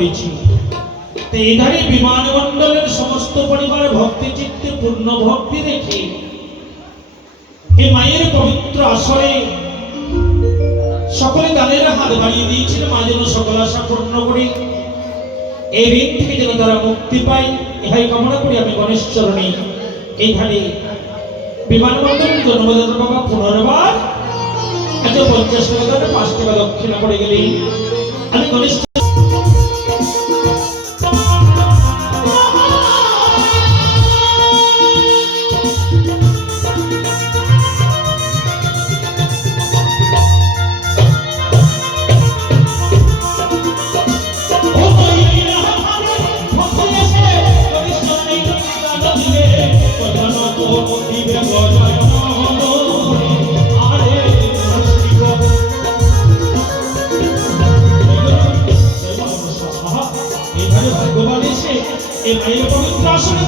করেছি। এইখানে বিমানমণ্ডলের সমস্ত পরিবার ভক্তি চিত্তে পূর্ণ ভক্তি রেখে এই মায়ের পবিত্র আসরে সকলে তাদের হাত বাড়িয়ে দিয়েছিল। মা যেন সকল আশা পূর্ণ করে এই ঋণ থেকে যেন তারা মুক্তি পায়, ইহাই কামনা করি আমি গণেশ চরণে এইখানে বিমানবন্দরের জন্মদাতা বাবা পুনর্বার 50 টাকা 5 টাকা দক্ষিণা পড়ে গেলেই আমি গণেশ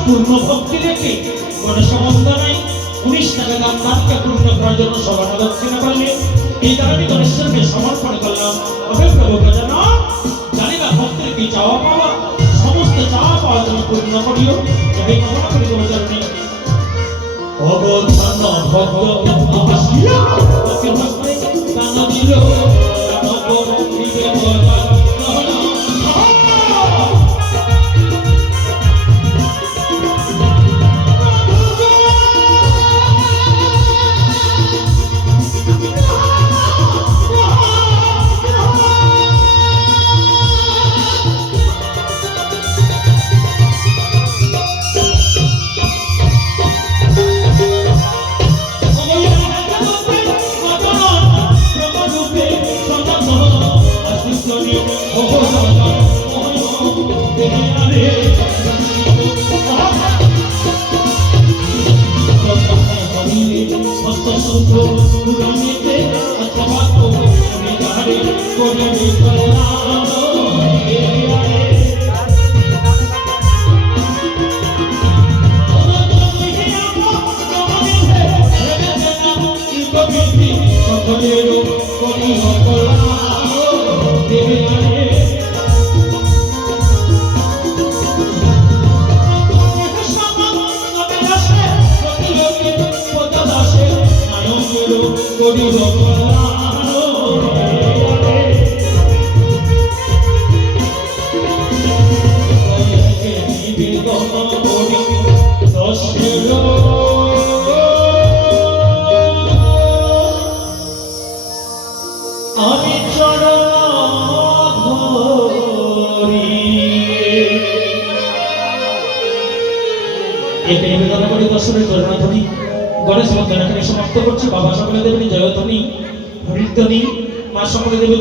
পূর্ণ ভক্তি রেখে গণেশ বন্দনায় 19 টাকা দাম দানকে পূর্ণ করার জন্য সবার দক্ষিণা করলে এই কারণে গণেশ্বরকে সমর্পণ করলাম। অবে প্রভু প্রজানা জানিবা ভক্তের কি চাওয়া পাওয়া সমস্ত চাওয়া পাওয়া তুমি পূর্ণ করিও, এই কামনা করি তোমার চরণে। অবধান ভক্ত আসিয়া ভক্তি ভক্তে দান দিল দানব দিবে গলা গণেশ বন্দনা সমাপ্ত করছে। বাবা সকলে দেবেন জয়ধ্বনি, হরিধ্বনি, মা সকলে দেবেন